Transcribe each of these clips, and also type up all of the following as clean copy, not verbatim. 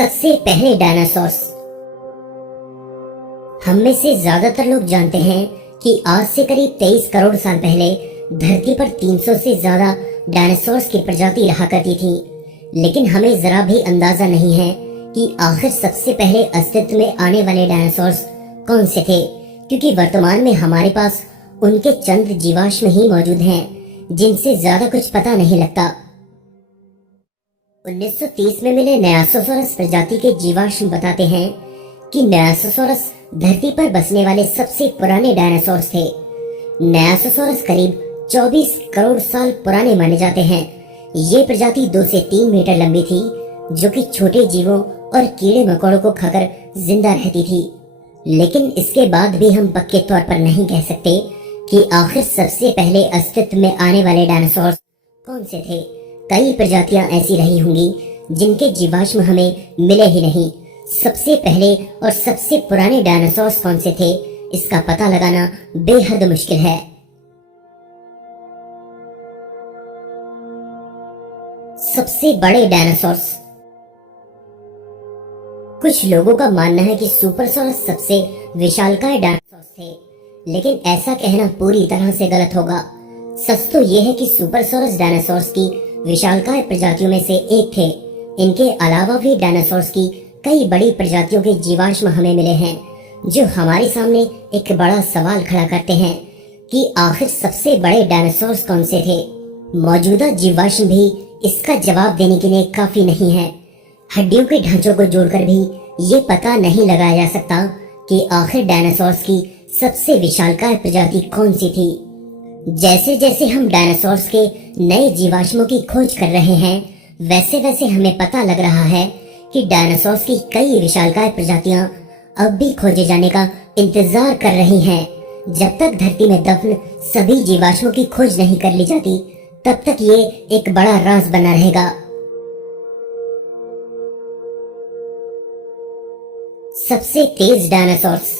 सबसे पहले डायनासोर्स। हम में से ज्यादातर लोग जानते हैं कि आज से करीब 23 करोड़ साल पहले धरती पर 300 से ज्यादा डायनासोर्स की प्रजाति रहा करती थी। लेकिन हमें जरा भी अंदाजा नहीं है कि आखिर सबसे पहले अस्तित्व में आने वाले डायनासोर्स कौन से थे, क्योंकि वर्तमान में हमारे पास उनके चंद जीवाश्म ही मौजूद हैं जिनसे ज्यादा कुछ पता नहीं लगता। 1930 में मिले नयासोसॉरस प्रजाति के जीवाश्म बताते हैं कि नयासोसॉरस धरती पर बसने वाले सबसे पुराने डायनासोर्स थे। नयासोसॉरस करीब 24 करोड़ साल पुराने माने जाते हैं। ये प्रजाति 2 से 3 मीटर लंबी थी, जो कि छोटे जीवों और कीड़े मकोड़ों को खाकर जिंदा रहती थी। लेकिन इसके बाद भी हम पक्के तौर पर नहीं कह सकते कि आखिर सबसे पहले अस्तित्व में आने वाले डायनासोर्स कौन से थे। कई प्रजातियां ऐसी रही होंगी जिनके जीवाश्म हमें मिले ही नहीं। सबसे पहले और सबसे पुराने डायनासोर्स कौन से थे, इसका पता लगाना बेहद मुश्किल है। सबसे बड़े डायनासोर्स। कुछ लोगों का मानना है कि सुपरसॉरस सबसे विशालकाय डायनासोर्स थे, लेकिन ऐसा कहना पूरी तरह से गलत होगा। सच तो यह है कि सुपरसॉरस डायनासोर्स की विशालकाय प्रजातियों में से एक थे। इनके अलावा भी डायनासोर्स की कई बड़ी प्रजातियों के जीवाश्म हमें मिले हैं, जो हमारे सामने एक बड़ा सवाल खड़ा करते हैं कि आखिर सबसे बड़े डायनासोर्स कौन से थे। मौजूदा जीवाश्म भी इसका जवाब देने के लिए काफी नहीं है। हड्डियों के ढांचों को जोड़कर भी ये पता नहीं लगाया जा सकता कि आखिर डायनासोर्स की सबसे विशालकाय प्रजाति कौन सी थी। जैसे जैसे हम डायनासोर्स के नए जीवाश्मों की खोज कर रहे हैं, वैसे वैसे हमें पता लग रहा है कि डायनासोर्स की कई विशालकाय प्रजातियां अब भी खोजे जाने का इंतजार कर रही हैं। जब तक धरती में दफन सभी जीवाश्मों की खोज नहीं कर ली जाती, तब तक ये एक बड़ा राज बना रहेगा। सबसे तेज डायनासोर्स।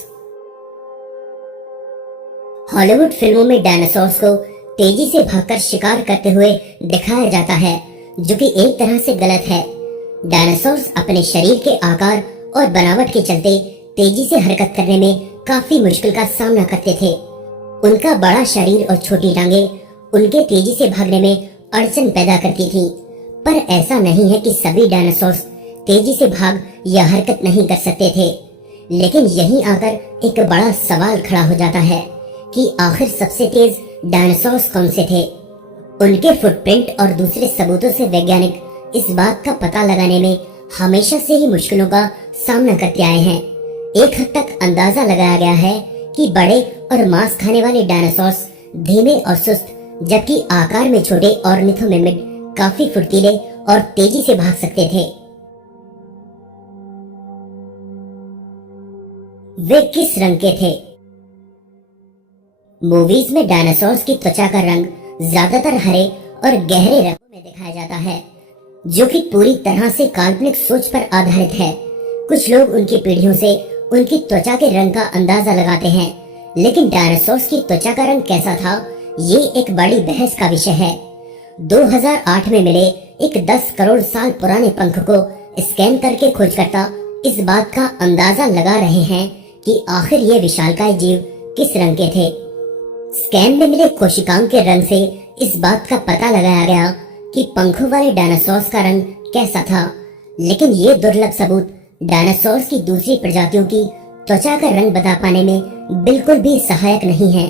हॉलीवुड फिल्मों में डायनासोर्स को तेजी से भागकर शिकार करते हुए दिखाया जाता है, जो कि एक तरह से गलत है। डायनासोर्स अपने शरीर के आकार और बनावट के चलते तेजी से हरकत करने में काफी मुश्किल का सामना करते थे। उनका बड़ा शरीर और छोटी टांगे उनके तेजी से भागने में अड़चन पैदा करती थी। पर ऐसा नहीं है कि सभी डायनासोर्स तेजी से भाग या हरकत नहीं कर सकते थे। लेकिन यहीं आकर एक बड़ा सवाल खड़ा हो जाता है कि आखिर सबसे तेज डायनासोर्स कौन से थे। उनके फुटप्रिंट और दूसरे सबूतों से वैज्ञानिक इस बात का पता लगाने में हमेशा से ही मुश्किलों का सामना करते आए हैं। एक हद तक अंदाजा लगाया गया है कि बड़े और मांस खाने वाले डायनासोर्स धीमे और सुस्त, जबकि आकार में छोटे ऑर्निथोमेमिड काफी फुर्तीले और तेजी से भाग सकते थे। वे किस रंग के थे? मूवीज में डायनासोर्स की त्वचा का रंग ज्यादातर हरे और गहरे रंगों में दिखाया जाता है, जो कि पूरी तरह से काल्पनिक सोच पर आधारित है। कुछ लोग उनकी पीढ़ियों से उनकी त्वचा के रंग का अंदाजा लगाते हैं, लेकिन डायनासोर्स की त्वचा का रंग कैसा था, ये एक बड़ी बहस का विषय है। 2008 में मिले एक 10 करोड़ साल पुराने पंख को स्कैन करके खोजकर्ता इस बात का अंदाजा लगा रहे हैं कि आखिर ये विशालकाय जीव किस रंग के थे। स्कैन में मिले कोशिकाओं के रंग से इस बात का पता लगाया गया कि पंखों वाले डायनासोर्स का रंग कैसा था। लेकिन ये दुर्लभ सबूत डायनासोर्स की दूसरी प्रजातियों की त्वचा का रंग बता पाने में बिल्कुल भी सहायक नहीं है।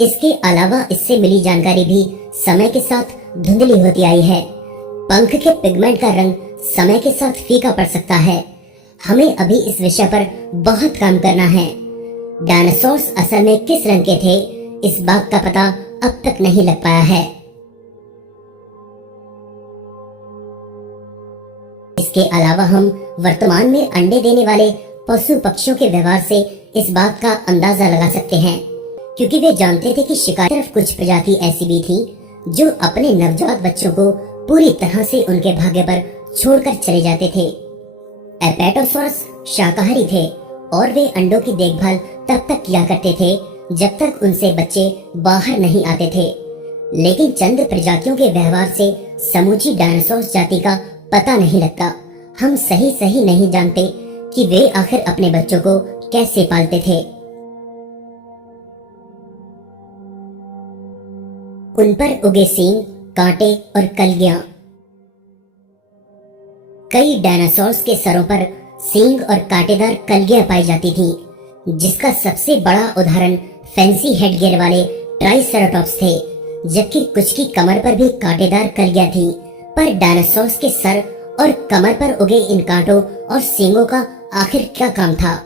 इसके अलावा इससे मिली जानकारी भी समय के साथ धुंधली होती आई है। पंख के पिगमेंट का रंग समय के साथ फीका पड़ सकता है। हमें अभी इस विषय पर बहुत काम करना है। डायनासोर्स असल में किस रंग के थे, इस बात का पता अब तक नहीं लग पाया है। इसके अलावा हम वर्तमान में अंडे देने वाले पशु पक्षियों के व्यवहार से इस बात का अंदाजा लगा सकते हैं, क्योंकि वे जानते थे कि शिकार तरफ कुछ प्रजाति ऐसी भी थी जो अपने नवजात बच्चों को पूरी तरह से उनके भाग्य पर छोड़कर चले जाते थे। एपेटोसॉरस शाकाहारी थे और वे अंडों की देखभाल तब तक किया करते थे जब तक उनसे बच्चे बाहर नहीं आते थे। लेकिन चंद प्रजातियों के व्यवहार से समूची डायनासोर जाति का पता नहीं लगता। हम सही सही नहीं जानते कि वे आखिर अपने बच्चों को कैसे पालते थे। उन पर उगे सींग, कांटे और कलगियां। कई डायनासोर्स के सरों पर सींग और कांटेदार कलगियां पाई जाती थीं, जिसका सबसे बड़ा उदाहरण फैंसी हेडगियर वाले ट्राइसेराटॉप्स थे, जबकि कुछ की कमर पर भी कांटेदार कलगियां थीं। पर डायनासोर्स के सर और कमर पर उगे इन कांटों और सींगों का आखिर क्या काम था?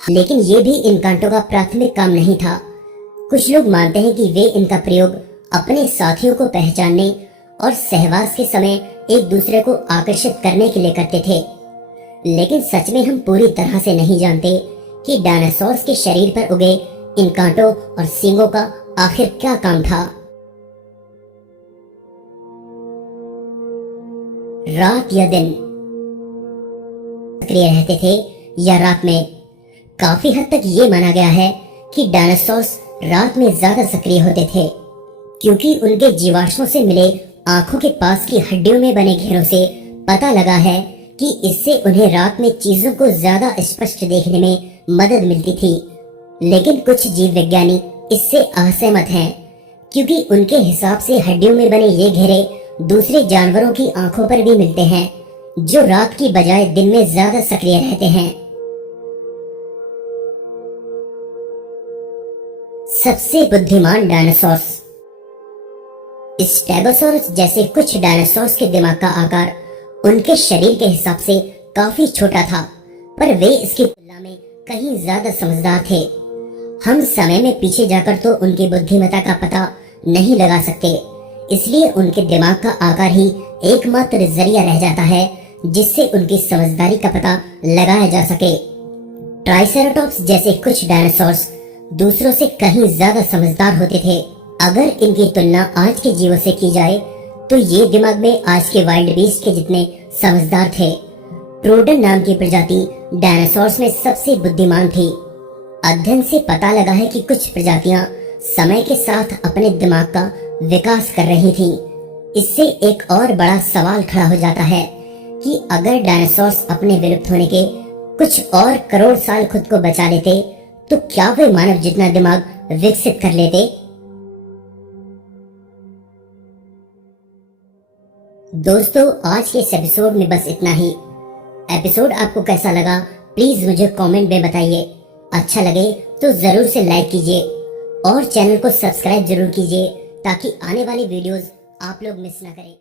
लेकिन ये भी इन कांटों का प्राथमिक काम नहीं था। कुछ लोग मानते हैं कि वे इनका प्रयोग अपने साथियों को पहचानने और सहवास के समय एक दूसरे को आकर्षित करने के लिए करते थे। लेकिन सच में हम पूरी तरह से नहीं जानते कि डायनासोर्स के शरीर पर उगे इन कांटों और सींगों का आखिर क्या काम था। रात या दिन सक्रिय रहते थे या रात में? काफी हद तक ये माना गया है कि डायनासोर्स रात में ज्यादा सक्रिय होते थे, क्योंकि उनके जीवाश्मों से मिले आंखों के पास की हड्डियों में बने घेरों से पता लगा है कि इससे उन्हें रात में चीजों को ज्यादा स्पष्ट देखने में मदद मिलती थी। लेकिन कुछ जीव विज्ञानी इससे असहमत हैं, क्योंकि उनके हिसाब से हड्डियों में बने ये घेरे दूसरे जानवरों की आंखों पर भी मिलते हैं, जो रात की बजाय दिन में ज्यादा सक्रिय रहते हैं। सबसे बुद्धिमान डायनासोर्स। स्टेगोसॉरस जैसे कुछ डायनासोर्स के दिमाग का आकार उनके शरीर के हिसाब से काफी छोटा था, पर वे इसकी तुलना में कहीं ज्यादा समझदार थे। हम समय में पीछे जाकर तो उनकी बुद्धिमत्ता का पता नहीं लगा सकते, इसलिए उनके दिमाग का आकार ही एकमात्र जरिया रह जाता है जिससे उनकी समझदारी का पता लगाया जा सके। ट्राइसेराटॉप्स जैसे कुछ डायनासोर्स दूसरों से कहीं ज्यादा समझदार होते थे। अगर इनकी तुलना आज के जीवों से की जाए तो ये दिमाग में आज के वाइल्ड बीस्ट के जितने समझदार थे। ट्रोडन नाम की प्रजाति डायनासोर्स में सबसे बुद्धिमान थी। अध्ययन से पता लगा है कि कुछ प्रजातियां समय के साथ अपने दिमाग का विकास कर रही थीं। इससे एक और बड़ा सवाल खड़ा हो जाता है कि अगर डायनासोर्स अपने विलुप्त होने के कुछ और करोड़ साल खुद को बचा लेते तो क्या वे मानव जितना दिमाग विकसित कर लेते? दोस्तों, आज के इस एपिसोड में बस इतना ही। एपिसोड आपको कैसा लगा प्लीज मुझे कमेंट में बताइए। अच्छा लगे तो जरूर से लाइक कीजिए और चैनल को सब्सक्राइब जरूर कीजिए ताकि आने वाली वीडियोस आप लोग मिस ना करें।